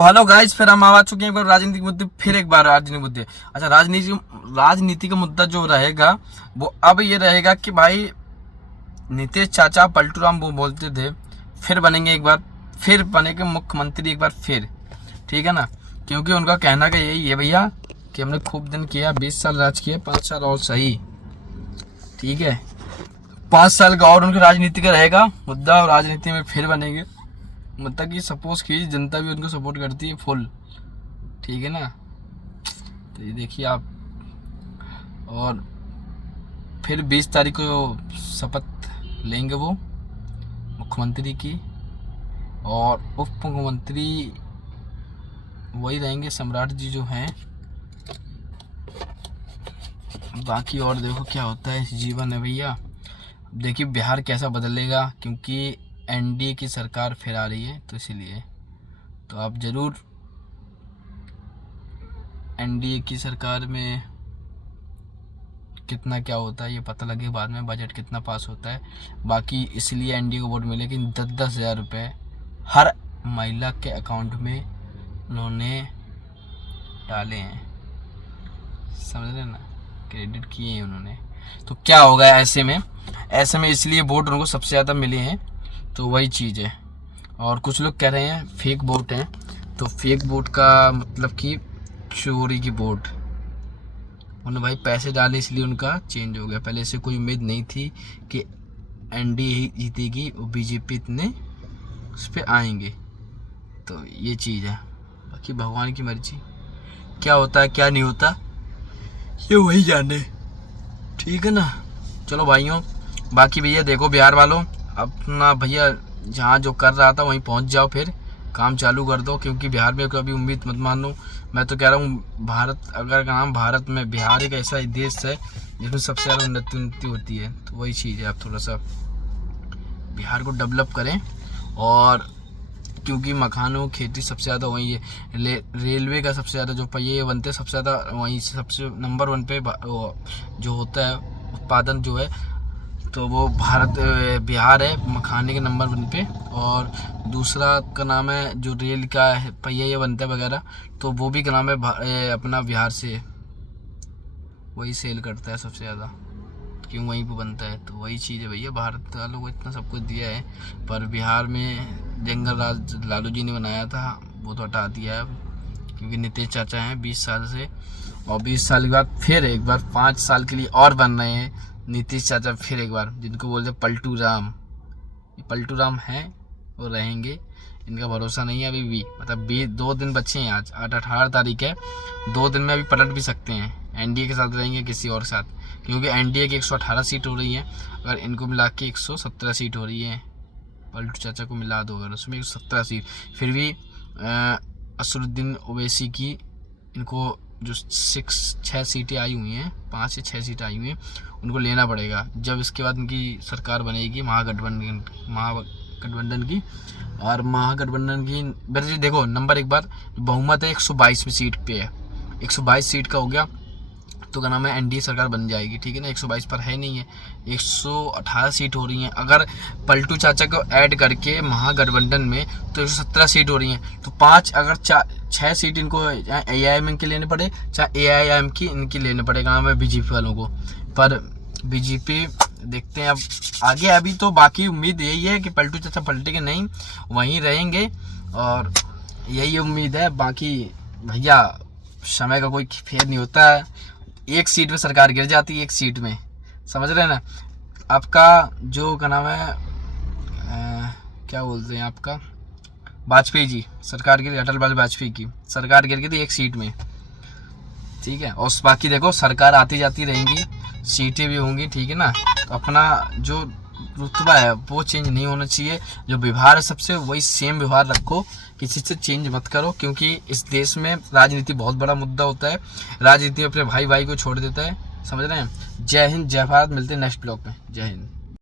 Hello guys, फिर हम आ चुके हैं एक बार राजनीतिक मुद्दे, फिर एक बार राजनीतिक मुद्दे। अच्छा, राजनीति का मुद्दा जो रहेगा वो अब ये रहेगा कि भाई नीतीश चाचा पलटू राम वो बोलते थे फिर बनेंगे एक बार, फिर बनेंगे मुख्यमंत्री एक बार फिर, ठीक है ना। क्योंकि उनका कहना का यही है भैया कि हमने खूब दिन किया, 20 साल राज किया, 5 साल और सही, ठीक है। 5 साल का और उनका राजनीति का रहेगा मुद्दा और राजनीति में फिर बनेंगे। मतलब कि सपोज कीजिए जनता भी उनको सपोर्ट करती है फुल, ठीक है ना। तो ये देखिए आप, और फिर 20 तारीख को शपथ लेंगे वो मुख्यमंत्री की, और उप मुख्यमंत्री वही रहेंगे सम्राट जी जो हैं। बाकी और देखो क्या होता है, जीवन है भैया। देखिए बिहार कैसा बदलेगा, क्योंकि एनडीए की सरकार फिर आ रही है, तो इसीलिए तो आप ज़रूर एनडीए की सरकार में कितना क्या होता है ये पता लगे बाद में, बजट कितना पास होता है। बाकी इसलिए एनडीए को वोट मिले कि 10-10 हज़ार रुपये हर महिला के अकाउंट में उन्होंने डाले हैं, समझ रहे ना, क्रेडिट किए हैं उन्होंने। तो क्या होगा ऐसे में इसलिए वोट उनको सबसे ज़्यादा मिले हैं, तो वही चीज़ है। और कुछ लोग कह रहे हैं फेक वोट हैं, तो फेक वोट का मतलब कि चोरी की वोट, उन्होंने भाई पैसे डाले इसलिए उनका चेंज हो गया। पहले से कोई उम्मीद नहीं थी कि एनडीए ही जीतेगी और बीजेपी इतने उस पर आएंगे, तो ये चीज़ है। बाकी भगवान की मर्जी, क्या होता है क्या नहीं होता ये वही जाने, ठीक है ना। चलो भाइयों, बाकी भैया देखो बिहार वालों, अपना भैया जहाँ जो कर रहा था वहीं पहुँच जाओ, फिर काम चालू कर दो। क्योंकि बिहार में कभी उम्मीद मत मानो। मैं तो कह रहा हूँ भारत, अगर नाम भारत में बिहार एक ऐसा देश है जिसमें सबसे ज़्यादा उन्नति होती है, तो वही चीज़ है। आप थोड़ा सा बिहार को डेवलप करें, और क्योंकि मखानों खेती सबसे ज़्यादा वही है, रेलवे का सबसे ज़्यादा जो पहिए बनते हैं सबसे ज़्यादा वहीं, सबसे नंबर 1 पे जो होता है उत्पादन जो है, तो वो बिहार है मखाने के नंबर 1 पे। और दूसरा का नाम है जो रेल का है पहिया बनता है वगैरह, तो वो भी का नाम है अपना बिहार से, वही सेल करता है सबसे ज़्यादा, क्यों वहीं पे बनता है। तो वही चीज़ है भैया, भारत वालों को इतना सब कुछ दिया है, पर बिहार में जंगल राज लालू जी ने बनाया था वो तो हटा दिया है अब, क्योंकि नीतीश चाचा हैं 20 साल से, और 20 साल के बाद फिर एक बार 5 साल के लिए और बन रहे हैं नीतीश चाचा फिर एक बार, जिनको बोलते पलटू राम। ये पलटू राम हैं और रहेंगे, इनका भरोसा नहीं है अभी भी। मतलब 2 दिन बचे हैं, आज 18 तारीख है, 2 दिन में अभी पलट भी सकते हैं। एनडीए के साथ रहेंगे किसी और साथ, क्योंकि एनडीए की 118 सीट हो रही है, अगर इनको मिला के 117 सीट हो रही है, पलटू चाचा को मिला दो अगर, उसमें 117 सीट। फिर भी असदुद्दीन ओवैसी की इनको जो 6 सीटें आई हुई हैं, 5 से 6 सीटें आई हुई हैं, उनको लेना पड़ेगा जब इसके बाद इनकी सरकार बनेगी महागठबंधन की। और महागठबंधन की वैसे देखो नंबर एक बार बहुमत है 122 में सीट पे है, 122 सीट का हो गया तो क्या नाम है एनडीए सरकार बन जाएगी, ठीक है ना। 122 पर है नहीं है, 118 सीट हो रही हैं। अगर पलटू चाचा को ऐड करके महागठबंधन में तो 117 सीट हो रही हैं, तो 5 अगर 6 सीट इनको AIM की लेने पड़े, चाहे AIM की इनकी लेने पड़ेगा नाम है बीजेपी वालों को। पर बीजेपी देखते हैं अब आगे, अभी तो बाकी उम्मीद यही है कि पलटू चाचा पलटेंगे नहीं, वहीं रहेंगे, और यही उम्मीद है। बाकी भैया समय का कोई फेर नहीं होता है, एक सीट में सरकार गिर जाती है, एक सीट में, समझ रहे हैं ना। आपका जो क्या नाम है क्या बोलते हैं आपका वाजपेयी जी सरकार गिर, अटल बिहारी वाजपेयी की सरकार गिर गई थी एक सीट में, ठीक है। और बाकी देखो सरकार आती जाती रहेंगी, सीटें भी होंगी, ठीक है ना। तो अपना जो रुतबा है वो चेंज नहीं होना चाहिए, जो व्यवहार है सबसे वही सेम व्यवहार रखो, किसी से चेंज मत करो। क्योंकि इस देश में राजनीति बहुत बड़ा मुद्दा होता है, राजनीति अपने भाई को छोड़ देता है, समझ रहे हैं। जय हिंद, जय भारत, मिलते हैं नेक्स्ट ब्लॉग में, जय हिंद।